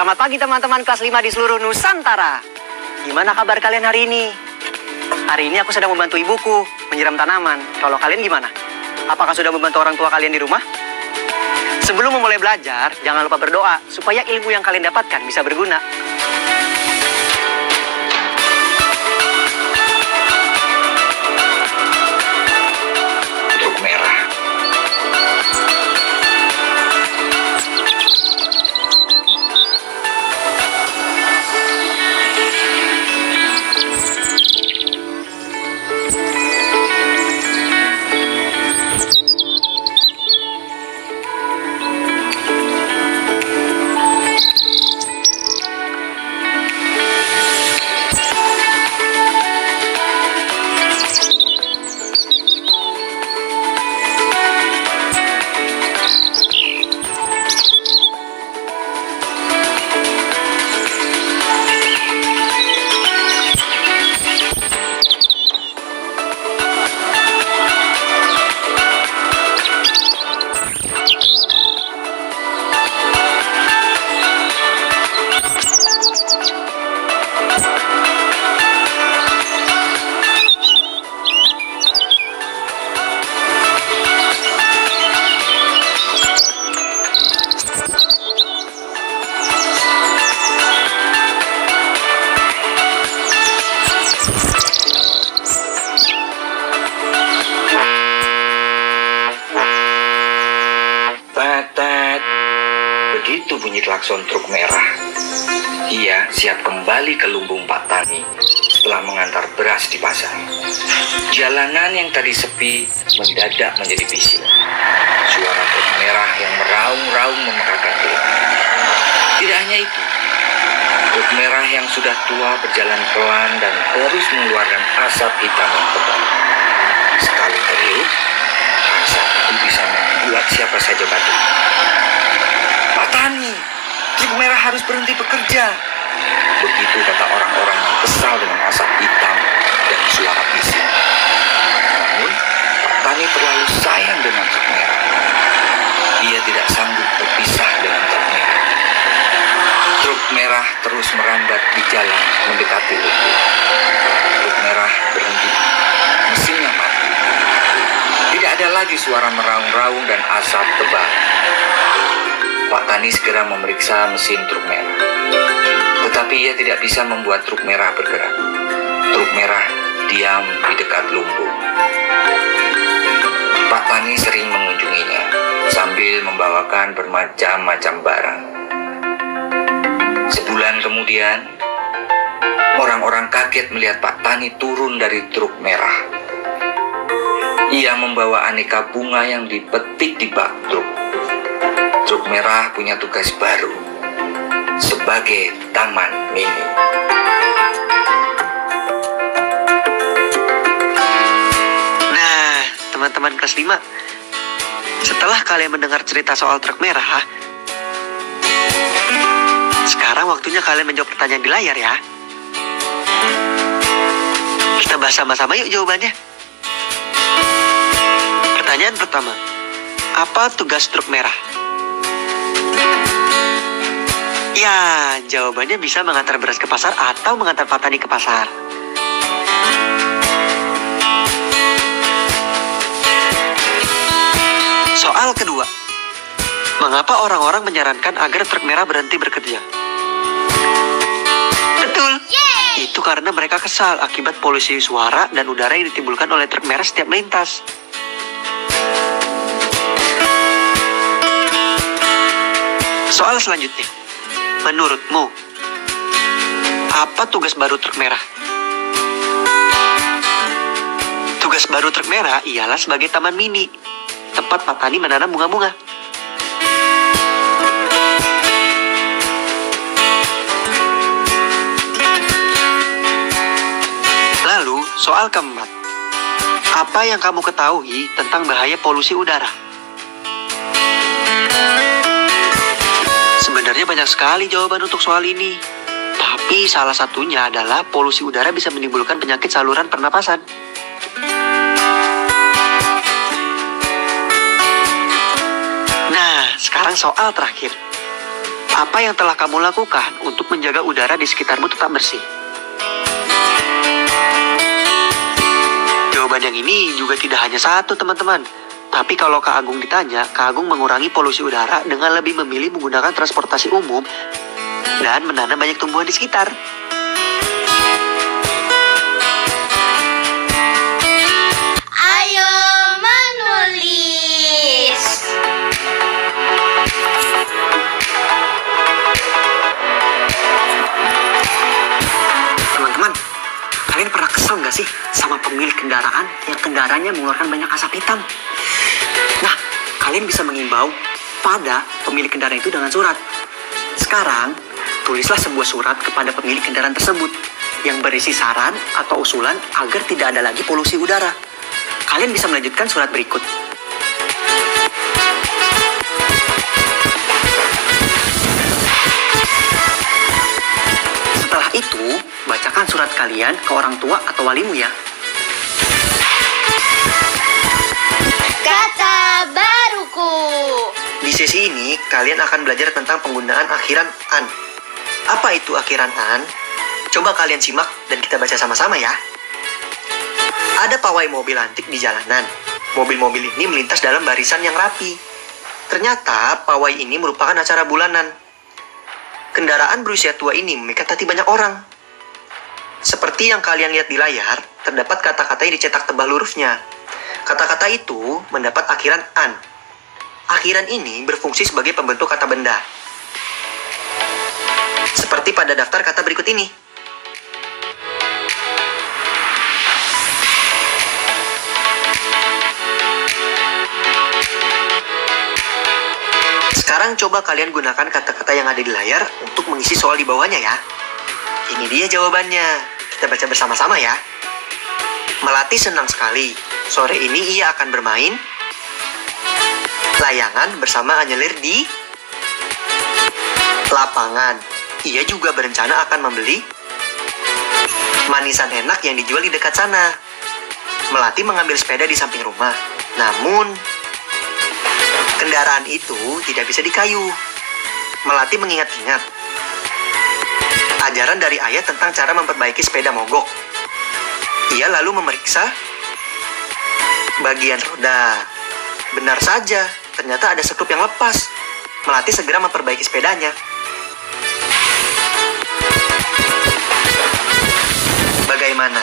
Selamat pagi teman-teman kelas 5 di seluruh Nusantara. Gimana kabar kalian hari ini? Hari ini aku sedang membantu ibuku menyiram tanaman. Kalau kalian gimana? Apakah sudah membantu orang tua kalian di rumah? Sebelum memulai belajar, jangan lupa berdoa supaya ilmu yang kalian dapatkan bisa berguna. Truk merah. Begitu bunyi klakson truk merah. Ia siap kembali ke lumbung Pak Tani setelah mengantar beras di pasar. Jalanan yang tadi sepi mendadak menjadi bising. Suara truk merah yang meraung-raung memekakan telinga. Tidak hanya itu, truk merah yang sudah tua berjalan pelan dan terus mengeluarkan asap hitam yang tebal. Sekali terhirup, asap itu bisa membuat siapa saja batuk. Pak Tani, truk merah harus berhenti bekerja. Begitu kata orang-orang yang kesal dengan asap hitam dan suara bising. Namun, Pak Tani terlalu sayang dengan truk merah. Ia tidak sanggup berpisah dengan truk merah. Truk merah terus merambat di jalan mendekati lumbung. Truk merah berhenti, mesinnya mati. Tidak ada lagi suara meraung-raung dan asap tebal. Pak Tani segera memeriksa mesin truk merah. Tetapi ia tidak bisa membuat truk merah bergerak. Truk merah diam di dekat lumbung. Pak Tani sering mengunjunginya sambil membawakan bermacam-macam barang. Sebulan kemudian, orang-orang kaget melihat Pak Tani turun dari truk merah. Ia membawa aneka bunga yang dipetik di bak truk. Truk merah punya tugas baru sebagai taman mini. Nah, teman-teman kelas 5, setelah kalian mendengar cerita soal truk merah, sekarang waktunya kalian menjawab pertanyaan di layar ya. Kita bahas sama-sama yuk jawabannya. Pertanyaan pertama, apa tugas truk merah? Ya, jawabannya bisa mengantar beras ke pasar atau mengantar petani ke pasar. Soal kedua, mengapa orang-orang menyarankan agar truk merah berhenti bekerja? Betul. Itu karena mereka kesal akibat polusi suara dan udara yang ditimbulkan oleh truk merah setiap melintas. Soal selanjutnya, menurutmu, apa tugas baru truk merah? Tugas baru truk merah ialah sebagai taman mini, tempat petani menanam bunga-bunga. Lalu, soal keempat, apa yang kamu ketahui tentang bahaya polusi udara? Sebenarnya banyak sekali jawaban untuk soal ini. Tapi salah satunya adalah polusi udara bisa menimbulkan penyakit saluran pernapasan. Nah, sekarang soal terakhir. Apa yang telah kamu lakukan untuk menjaga udara di sekitarmu tetap bersih? Jawaban yang ini juga tidak hanya satu, teman-teman. Tapi kalau Kak Agung ditanya, Kak Agung mengurangi polusi udara dengan lebih memilih menggunakan transportasi umum dan menanam banyak tumbuhan di sekitar. Ayo menulis. Teman-teman, kalian pernah kesel nggak sih sama pemilik kendaraan yang kendaraannya mengeluarkan banyak asap hitam? Nah, kalian bisa mengimbau pada pemilik kendaraan itu dengan surat. Sekarang, tulislah sebuah surat kepada pemilik kendaraan tersebut yang berisi saran atau usulan agar tidak ada lagi polusi udara. Kalian bisa melanjutkan surat berikut. Setelah itu, bacakan surat kalian ke orang tua atau walimu ya. Kata baruku. Di sesi ini, kalian akan belajar tentang penggunaan akhiran an. Apa itu akhiran an? Coba kalian simak dan kita baca sama-sama ya. Ada pawai mobil antik di jalanan. Mobil-mobil ini melintas dalam barisan yang rapi. Ternyata pawai ini merupakan acara bulanan. Kendaraan berusia tua ini memikat hati banyak orang. Seperti yang kalian lihat di layar, terdapat kata-kata yang dicetak tebal hurufnya. Kata-kata itu mendapat akhiran an. Akhiran ini berfungsi sebagai pembentuk kata benda. Seperti pada daftar kata berikut ini. Sekarang coba kalian gunakan kata-kata yang ada di layar untuk mengisi soal di bawahnya ya. Ini dia jawabannya. Kita baca bersama-sama ya. Melati senang sekali. Sore ini ia akan bermain layangan bersama Anyelir di lapangan. Ia juga berencana akan membeli manisan enak yang dijual di dekat sana. Melati mengambil sepeda di samping rumah. Namun, kendaraan itu tidak bisa dikayu. Melati mengingat-ingat ajaran dari ayah tentang cara memperbaiki sepeda mogok. Ia lalu memeriksa bagian roda. Benar saja, ternyata ada sekrup yang lepas. Melati segera memperbaiki sepedanya. Bagaimana?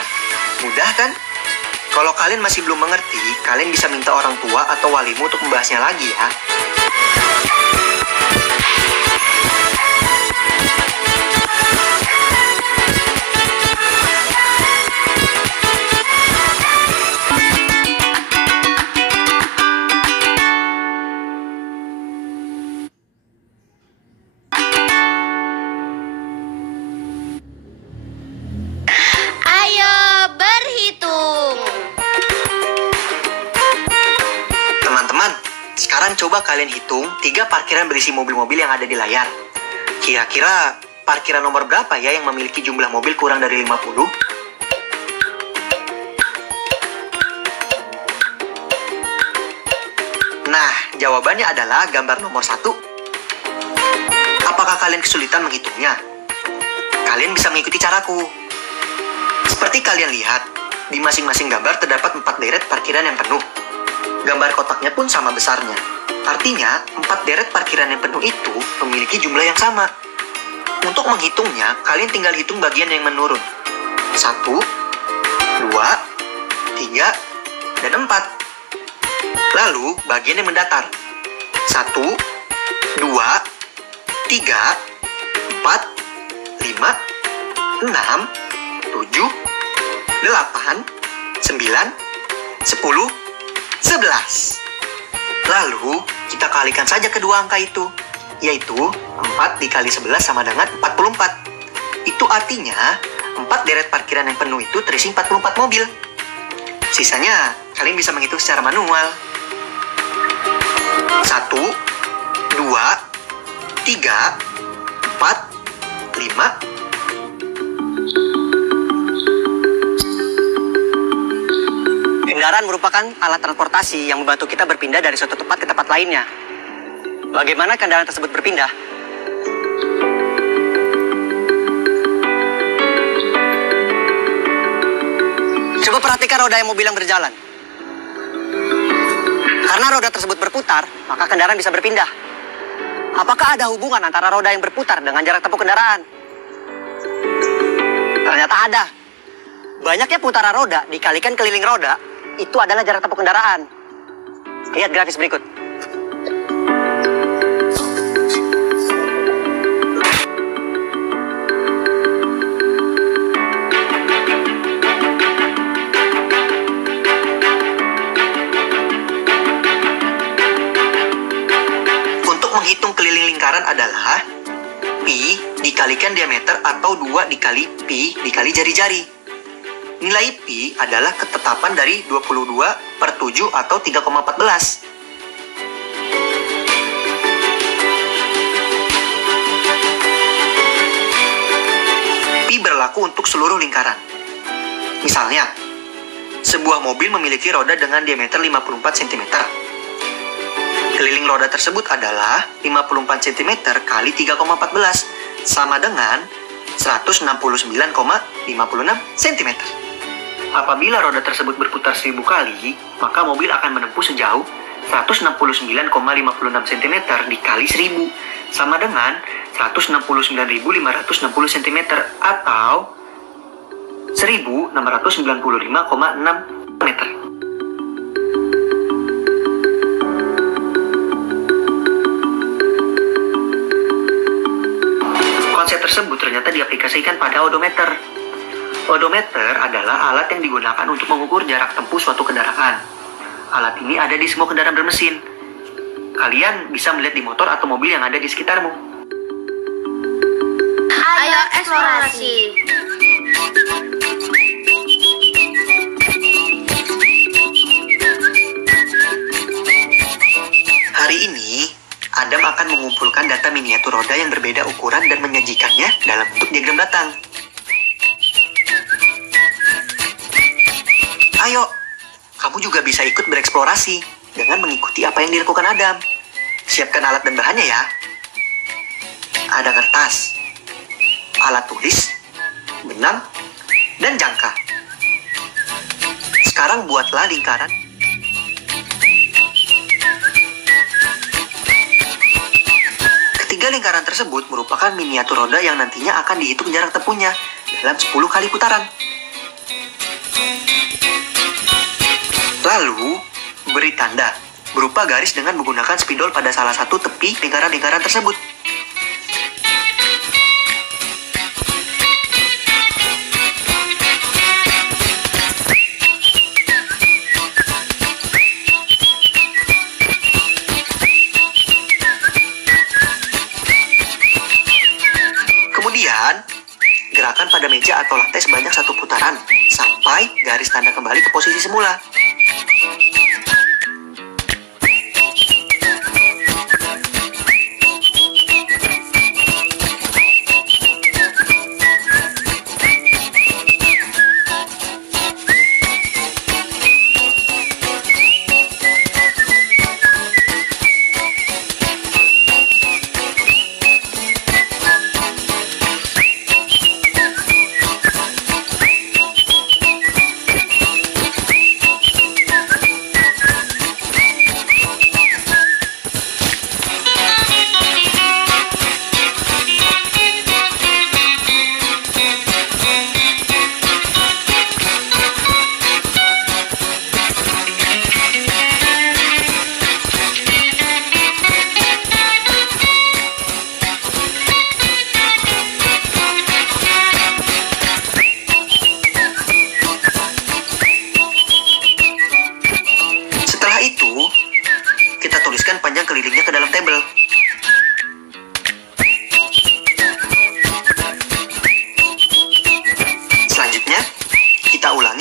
Mudah kan? Kalau kalian masih belum mengerti, kalian bisa minta orang tua atau walimu untuk membahasnya lagi ya. Ayo berhitung. Teman-teman, sekarang coba kalian hitung 3 parkiran berisi mobil-mobil yang ada di layar. Kira-kira parkiran nomor berapa ya yang memiliki jumlah mobil kurang dari 50? Nah, jawabannya adalah gambar nomor 1. Apakah kalian kesulitan menghitungnya? Kalian bisa mengikuti caraku. Seperti kalian lihat, di masing-masing gambar terdapat 4 deret parkiran yang penuh. Gambar kotaknya pun sama besarnya. Artinya, 4 deret parkiran yang penuh itu memiliki jumlah yang sama. Untuk menghitungnya, kalian tinggal hitung bagian yang menurun. 1, 2, 3, dan 4. Lalu, bagian yang mendatar. 1, 2, 3, 4, 5, 6, 7, 8, 9, 10, 11. Lalu, kita kalikan saja kedua angka itu, yaitu 4 dikali 11 sama dengan 44. Itu artinya, 4 deret parkiran yang penuh itu terisi 44 mobil. Sisanya, kalian bisa menghitung secara manual. 1, 2, 3, 4, 5. Kendaraan merupakan alat transportasi yang membantu kita berpindah dari suatu tempat ke tempat lainnya. Bagaimana kendaraan tersebut berpindah? Coba perhatikan roda yang mobil yang berjalan. Karena roda tersebut berputar, maka kendaraan bisa berpindah. Apakah ada hubungan antara roda yang berputar dengan jarak tempuh kendaraan? Ternyata ada. Banyaknya putaran roda dikalikan keliling roda, itu adalah jarak tempuh kendaraan. Lihat grafis berikut. Untuk menghitung keliling lingkaran adalah pi dikalikan diameter atau 2 dikali pi dikali jari-jari. Nilai pi adalah ketetapan dari 22/7 atau 3,14. Pi berlaku untuk seluruh lingkaran. Misalnya, sebuah mobil memiliki roda dengan diameter 54 cm. Keliling roda tersebut adalah 54 cm kali 3,14 sama dengan 169,56 cm. Apabila roda tersebut berputar 1000 kali, maka mobil akan menempuh sejauh 169,56 cm dikali 1000 sama dengan 169.560 cm atau 1695,6 meter. Konsep tersebut ternyata diaplikasikan pada odometer. Odometer adalah alat yang digunakan untuk mengukur jarak tempuh suatu kendaraan. Alat ini ada di semua kendaraan bermesin. Kalian bisa melihat di motor atau mobil yang ada di sekitarmu. Ayo eksplorasi. Hari ini, Adam akan mengumpulkan data miniatur roda yang berbeda ukuran dan menyajikannya dalam bentuk diagram batang. Ayo, kamu juga bisa ikut bereksplorasi dengan mengikuti apa yang dilakukan Adam. Siapkan alat dan bahannya ya. Ada kertas, alat tulis, benang, dan jangka. Sekarang buatlah lingkaran. Ketiga lingkaran tersebut merupakan miniatur roda yang nantinya akan dihitung jarak tempuhnya dalam 10 kali putaran. Lalu, beri tanda berupa garis dengan menggunakan spidol pada salah satu tepi lingkaran-lingkaran tersebut. Kemudian, gerakan pada meja atau lantai sebanyak 1 putaran sampai garis tanda kembali ke posisi semula.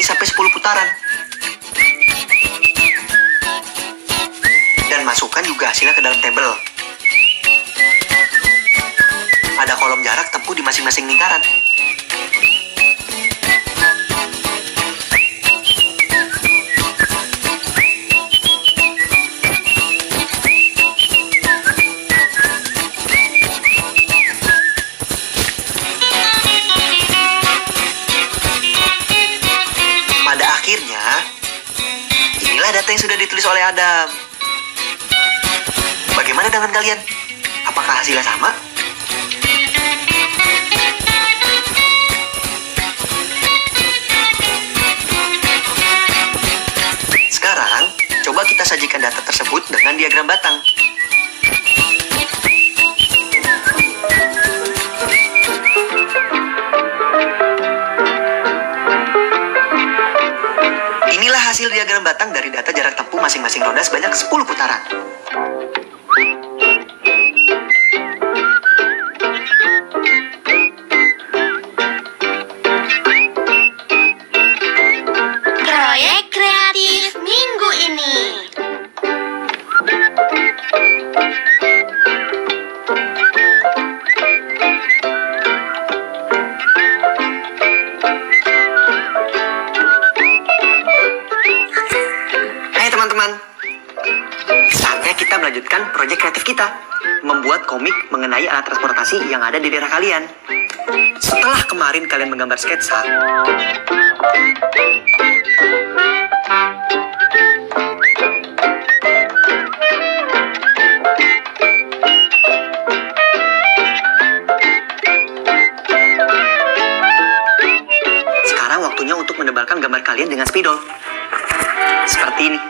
sampai 10 putaran. Dan masukkan juga hasilnya ke dalam tabel. Ada kolom jarak tempuh di masing-masing lingkaran. Pada akhirnya, inilah data yang sudah ditulis oleh Adam. Bagaimana dengan kalian? Apakah hasilnya sama? Sekarang, coba kita sajikan data tersebut dengan diagram batang. Inilah hasil diagram batang dari data jarak tempuh masing-masing roda sebanyak 10 putaran. Proyek kreatif minggu ini. Hai teman-teman, saatnya kita melanjutkan proyek kreatif kita, membuat komik mengenai alat transportasi yang ada di daerah kalian. Setelah kemarin kalian menggambar sketsa, sekarang waktunya untuk menebalkan gambar kalian dengan spidol. Seperti ini.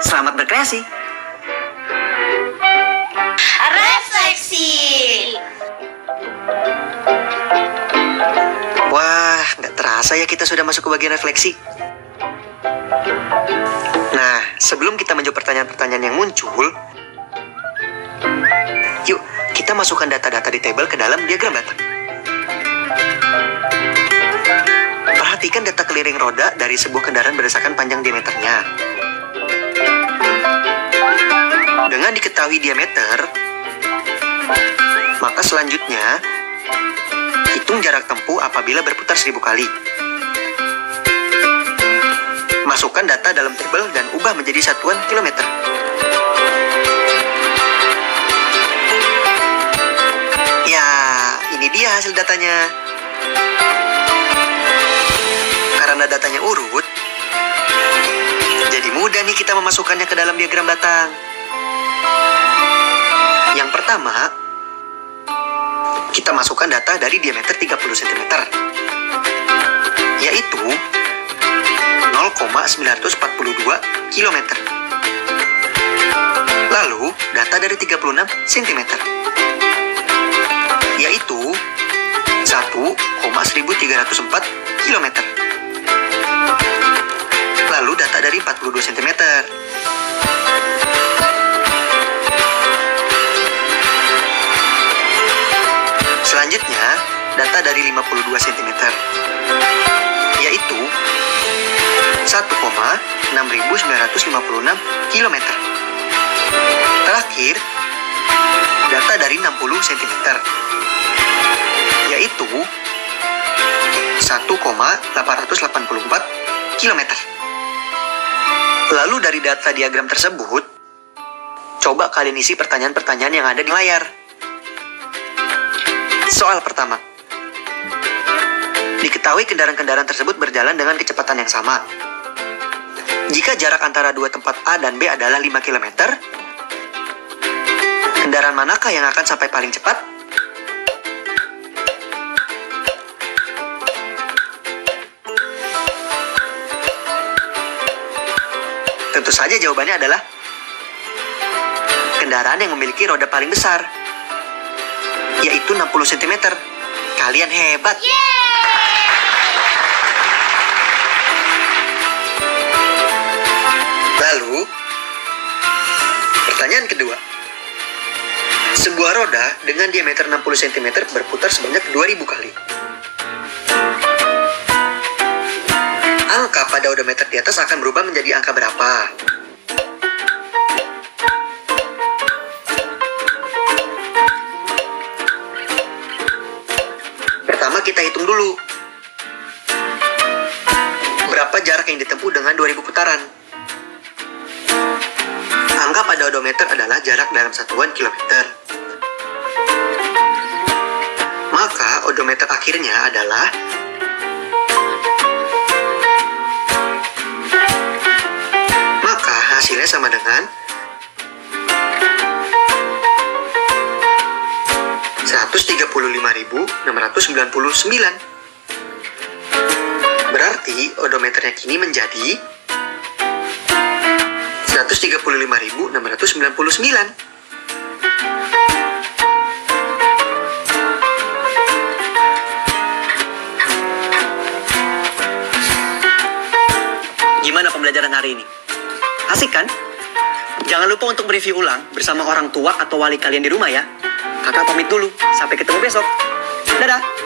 Selamat berkreasi. Refleksi. Wah, nggak terasa ya kita sudah masuk ke bagian refleksi. Nah, sebelum kita menjawab pertanyaan-pertanyaan yang muncul, yuk kita masukkan data-data di tabel ke dalam diagram batang. Perhatikan data keliling roda dari sebuah kendaraan berdasarkan panjang diameternya. Dengan diketahui diameter, maka selanjutnya hitung jarak tempuh apabila berputar 1000 kali. Masukkan data dalam tabel dan ubah menjadi satuan kilometer. Ya, ini dia hasil datanya. Karena datanya urut, jadi mudah nih kita memasukkannya ke dalam diagram batang. Yang pertama, kita masukkan data dari diameter 30 cm, yaitu 0,942 km. Lalu, data dari 36 cm, yaitu 1,1304 km. Lalu, data dari 42 cm, selanjutnya, data dari 52 cm, yaitu 1,6956 km. Terakhir, data dari 60 cm, yaitu 1,884 km. Lalu dari data diagram tersebut, coba kalian isi pertanyaan-pertanyaan yang ada di layar. Soal pertama. Diketahui kendaraan-kendaraan tersebut berjalan dengan kecepatan yang sama. Jika jarak antara dua tempat A dan B adalah 5 km, kendaraan manakah yang akan sampai paling cepat? Tentu saja jawabannya adalah kendaraan yang memiliki roda paling besar, yaitu 60 cm. Kalian hebat. Lalu, pertanyaan kedua. Sebuah roda dengan diameter 60 cm berputar sebanyak 2000 kali. Angka pada odometer di atas akan berubah menjadi angka berapa? Pertama kita hitung dulu. Berapa jarak yang ditempuh dengan 2000 putaran? Angka pada odometer adalah jarak dalam satuan kilometer. Maka odometer akhirnya adalah hasilnya sama dengan 135.699. Berarti odometernya kini menjadi 135.699. Gimana pembelajaran hari ini? Asik kan? Jangan lupa untuk mereview ulang bersama orang tua atau wali kalian di rumah ya. Kakak pamit dulu. Sampai ketemu besok. Dadah!